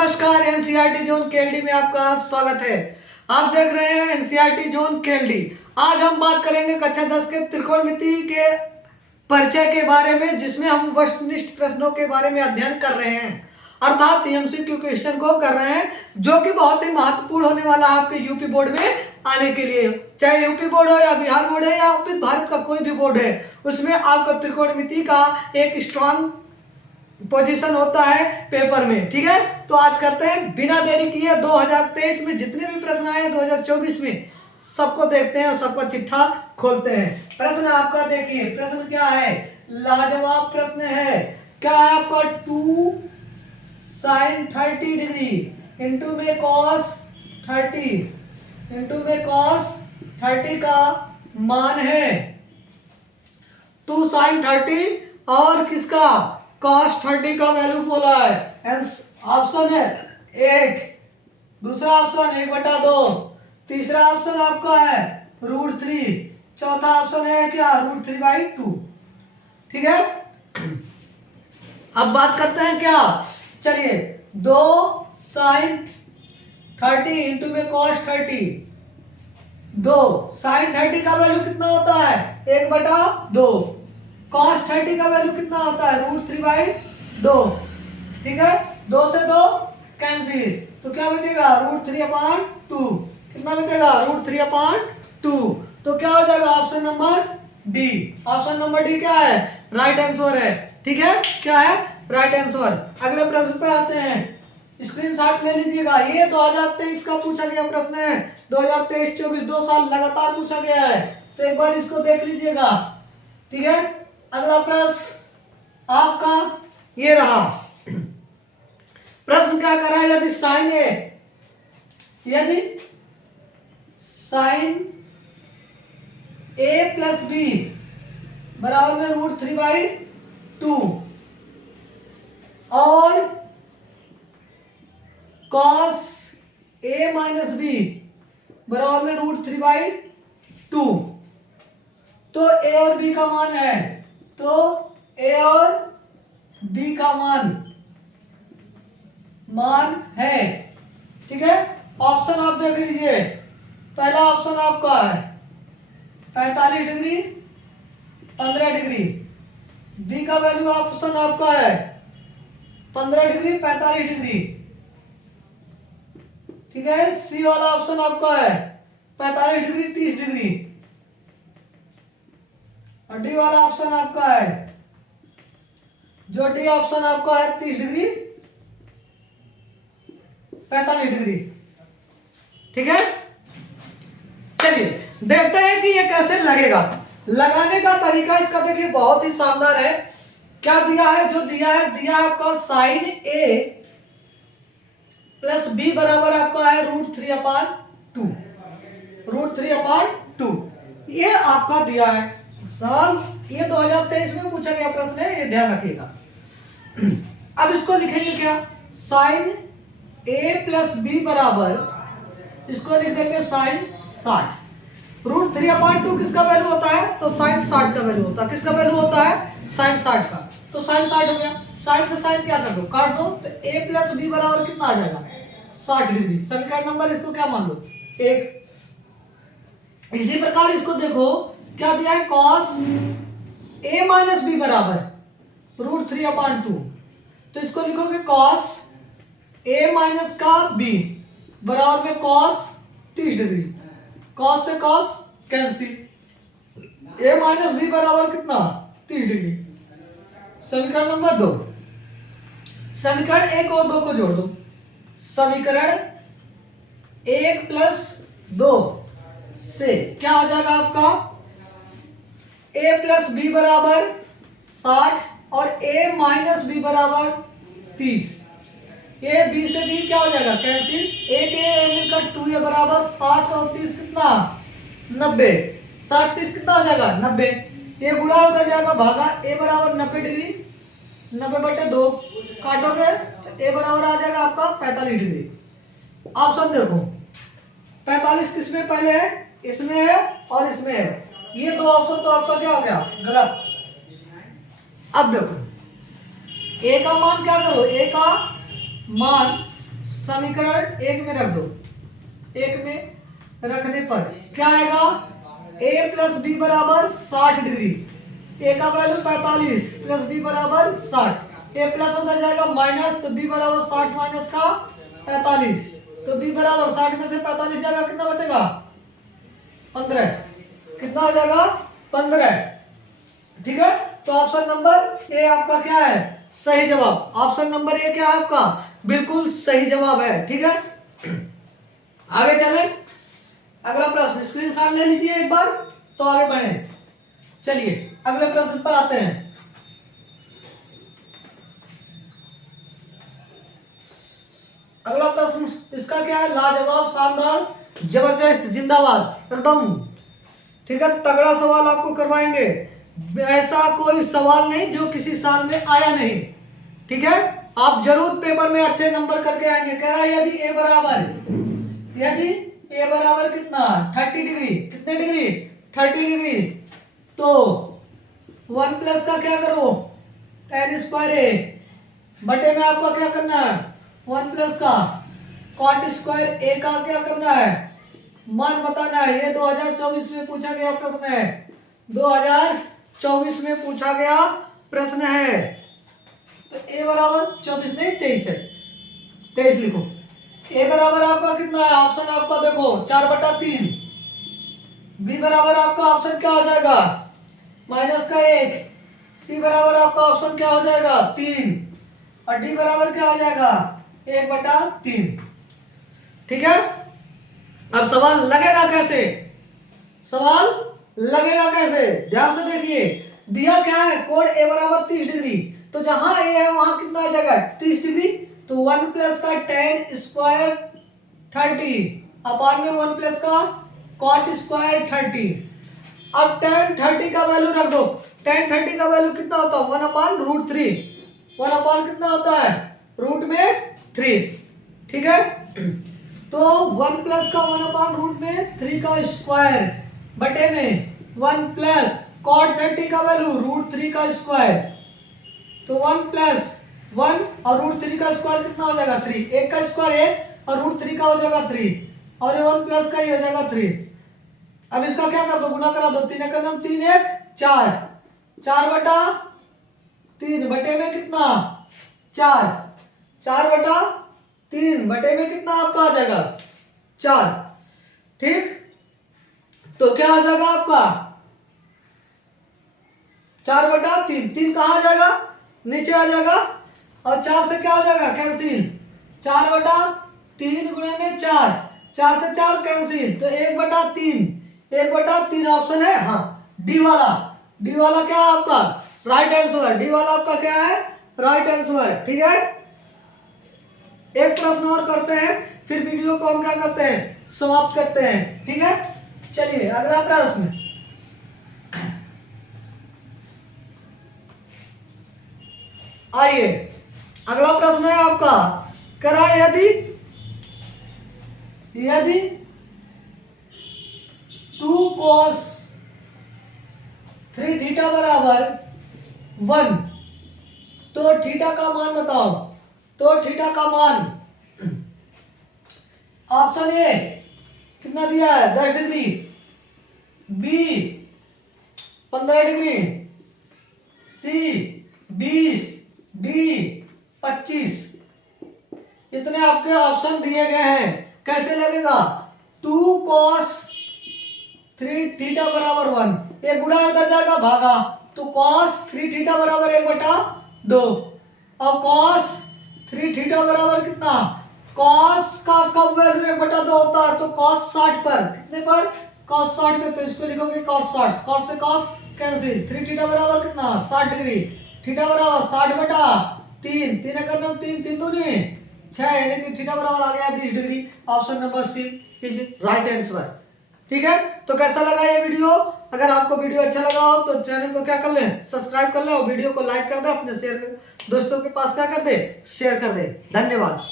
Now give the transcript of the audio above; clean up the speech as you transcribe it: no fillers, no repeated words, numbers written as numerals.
नमस्कार, NCERT zone KLD में आपका स्वागत है। आप देख रहे हैं एनसीईआरटी जोन केएलडी। आज हम बात करेंगे कक्षा 10 के त्रिकोणमिति के परिचय के बारे में, जिसमें हम वस्तुनिष्ठ प्रश्नों के बारे में अध्ययन कर रहे हैं, अर्थात एमसीक्यू क्वेश्चन को कर रहे हैं, जो कि बहुत ही महत्वपूर्ण होने वाला है आपके यूपी बोर्ड में आने के लिए। चाहे यूपी बोर्ड हो या बिहार बोर्ड है या फिर भारत का कोई भी बोर्ड है, उसमें आपका त्रिकोणमिति का एक स्ट्रॉन्ग पोजीशन होता है पेपर में। ठीक है, तो आज करते हैं बिना देरी किए 2023 में जितने भी प्रश्न आए 2024 में सबको देखते हैं और सबका चिट्ठा खोलते हैं। प्रश्न आपका देखिए, प्रश्न क्या है, लाजवाब प्रश्न है। क्या है आपका 2 sin 30 डिग्री इंटू में cos 30 इंटू में cos 30 का मान है 2 sin 30 और किसका cos 30 का वैल्यू बोला है। ऑप्शन है 8, दूसरा ऑप्शन 1/2, तीसरा ऑप्शन आपका है √3, चौथा ऑप्शन है क्या √3/2। ठीक है, अब बात करते हैं क्या, चलिए 2 sin 30 इंटू में cos 30, 2 sin 30 का वैल्यू कितना होता है 1/2, cos 30 का वैल्यू कितना होता है √3/2। ठीक है, 2 से 2 कैंसिल, तो क्या बचेगा √3/2। कितना बचेगा √3/2। तो क्या हो जाएगा option number D. Option number D क्या है, राइट आंसर है। ठीक है, क्या है राइट आंसर। अगले प्रश्न पे आते हैं, स्क्रीनशॉट ले लीजिएगा। ये 2023 का पूछा गया प्रश्न है, 2023-24 2 साल लगातार पूछा गया है, तो एक बार इसको देख लीजिएगा। ठीक है, अगला प्रश्न आपका ये रहा। प्रश्न क्या कर रहा है, यदि साइन ए प्लस बी बराबर में √3/2 और cos a माइनस बी बराबर में √3/2, तो a और b का मान है, तो a और b का मान है। ठीक है, ऑप्शन आप देख लीजिए। पहला ऑप्शन आपका है 45 डिग्री 15 डिग्री, बी का वैल्यू ऑप्शन आपका है 15 डिग्री 45 डिग्री। ठीक है, सी वाला ऑप्शन आपका है 45 डिग्री 30 डिग्री, और डी वाला ऑप्शन आपका है, जो डी ऑप्शन आपका है 30 डिग्री 45 डिग्री। ठीक है, चलिए देखते हैं कि ये कैसे लगेगा। लगाने का तरीका इसका देखिए बहुत ही शानदार है। क्या दिया है, जो दिया है आपका साइन ए प्लस बी बराबर आपका है √3/2। ये आपका दिया है सवाल, ये 2023 में पूछा गया प्रश्न है, ये ध्यान रखिएगा। अब इसको लिखेंगे क्या, साइन ए प्लस बी बराबर, इसको लिख देंगे साइन 60। √3/2 किसका वैल्यू होता है, तो साइन 60 का वैल्यू होता है। किसका वैल्यू होता है, साइन 60 का, तो साइन 60 हो गया। साइन से साइन क्या कर दो, काट दो, तो a प्लस बी बराबर कितना आ जाएगा 60 डिग्री। समीकरण नंबर इसको क्या मान लो 1। इसी प्रकार इसको देखो क्या दिया है, cos a माइनस बी बराबर √3/2, तो इसको लिखोगे cos a माइनस का b बराबर में cos 30 डिग्री, cos से cos cancel, a minus B बराबर कितना 30 डिग्री। समीकरण नंबर 2, समीकरण 1 और 2 को जोड़ दो। समीकरण 1 प्लस 2 से क्या हो जाएगा आपका, a प्लस बी बराबर 60 और a माइनस बी बराबर 30। ये b से b क्या हो जाएगा कैंसिल, 8a का 2a बराबर 60 और 30 कितना 90, 60 30 कितना हो जाएगा 90। ये गुणा होकर जाएगा भागा, a बराबर 90 डिग्री 90/2 काटोगे तो a बराबर आ जाएगा आपका 45 डिग्री। ऑप्शन देखो 45 किसमें पहले है, इसमें है और इसमें है, ये दो ऑप्शन तो आपका क्या हो गया गलत। अब देखो a का मान क्या करो, a का मान समीकरण एक में रख दो। एक में रखने पर क्या आएगा, a प्लस बी बराबर 60 डिग्री, a का वैल्यू 45 प्लस b बराबर 60, a प्लस होता जाएगा माइनस, तो b बराबर 60 माइनस का 45, तो b बराबर 60 में से 45 जाएगा, कितना बचेगा 15, कितना हो जाएगा 15। ठीक है, तो ऑप्शन नंबर ए आपका क्या है, सही जवाब। ऑप्शन नंबर ए क्या है आपका, बिल्कुल सही जवाब है। ठीक है, आगे चले, अगला प्रश्न स्क्रीनशॉट ले लीजिए एक बार, तो आगे बढ़े। चलिए अगले प्रश्न पर आते हैं। अगला प्रश्न इसका क्या है, लाजवाब, शानदार, जबरदस्त, जिंदाबाद एकदम। ठीक है, तगड़ा सवाल आपको करवाएंगे, ऐसा कोई सवाल नहीं जो किसी साल में आया नहीं। ठीक है, आप जरूर पेपर में अच्छे नंबर करके आएंगे। कह रहा है यदि a बराबर कितना 30 डिग्री, कितने डिग्री 30 डिग्री, तो 1 प्लस का क्या करो tan स्क्वायर a बटे में आपको क्या करना है 1 प्लस का cot स्क्वायर a का क्या करना है, मान बताना है। ये 2024 में पूछा गया प्रश्न है, 2024 में पूछा गया प्रश्न है। तो a बराबर 24 नहीं 23 है, 23 लिखो। a बराबर आपका कितना है, ऑप्शन आपका देखो 4/3, b बराबर आपका ऑप्शन क्या हो जाएगा माइनस का 1, c बराबर आपका ऑप्शन क्या हो जाएगा 3, और d बराबर क्या हो जाएगा 1/3। ठीक है, अब सवाल लगेगा कैसे, सवाल लगेगा कैसे, ध्यान से देखिए। दिया क्या है, कोण a बराबर 30 डिग्री, तो जहां a है वहां कितना आ जाएगा 30 डिग्री, तो 1 प्लस का tan स्क्वायर 30 अपान में 1 प्लस का cot स्क्वायर 30। अब tan 30 का वैल्यू रख दो, tan 30 का वैल्यू कितना होता है 1/√3, 1 अपान कितना होता है रूट में 3। ठीक है, तो 1 प्लस का 1/√3 का स्क्वायर बटे में 1 प्लस cot 30 का वैल्यू √3 का स्क्वायर, तो 1 प्लस 1 और √3 का स्क्वायर कितना हो जाएगा 3, एक का स्क्वायर 1 और √3 का हो जाएगा 3, और 1 प्लस का ही हो जाएगा 3। अब इसका क्या कर दो, गुना करा दो, 3 का नाम 3 1 4, 4/3 बटे में कितना 4, 4/3 बटे में कितना आपका आ जाएगा 4। ठीक, तो क्या आ जाएगा आपका 4/3, 3 कहाँ आ जाएगा नीचे आ जाएगा, और 4 से क्या हो जाएगा कैंसिल, 4/3 गुणे में 4, 4 से 4 कैंसिल, तो 1/3, 1/3 ऑप्शन है हाँ डी वाला। डी वाला क्या है आपका राइट आंसर, डी वाला आपका क्या है राइट आंसर। ठीक है, एक प्रश्न और करते हैं, फिर वीडियो को हम क्या करते हैं समाप्त करते हैं। ठीक है, चलिए अगला प्रश्न, आइए अगला प्रश्न है आपका, कह रहा है यदि 2 cos 3 थीटा बराबर 1, तो थीटा का मान बताओ। तो थीटा का मान ऑप्शन ए कितना दिया है 10 डिग्री, बी 15 डिग्री, सी 20, डी 25, इतने आपके ऑप्शन दिए गए हैं। कैसे लगेगा 2 cos 3 थीटा बराबर 1, ये गुणा इधर जाएगा भागा, तो cos 3 थीटा बराबर 1/2, और cos 3 थीटा बराबर कितना, cos का कब वैल्यू 1/2 होता है, तो cos 60 पर, कितने पर cos 60 में, तो इसको लिखोगे cos 60, cos से cos कैंसिल, 3 थीटा बराबर कितना 60 डिग्री, थीटा बराबर 60/3, 3 का नाम 3, 3 दूनी 6, यानी कि थीटा बराबर आ गया 20 degree. Option number C is right answer. ठीक है, तो कैसा लगा ये वीडियो, अगर आपको वीडियो अच्छा लगा हो तो चैनल को क्या कर ले सब्सक्राइब कर ले, और वीडियो को लाइक कर दे, अपने शेयर दोस्तों के पास क्या कर दे शेयर कर दे। धन्यवाद।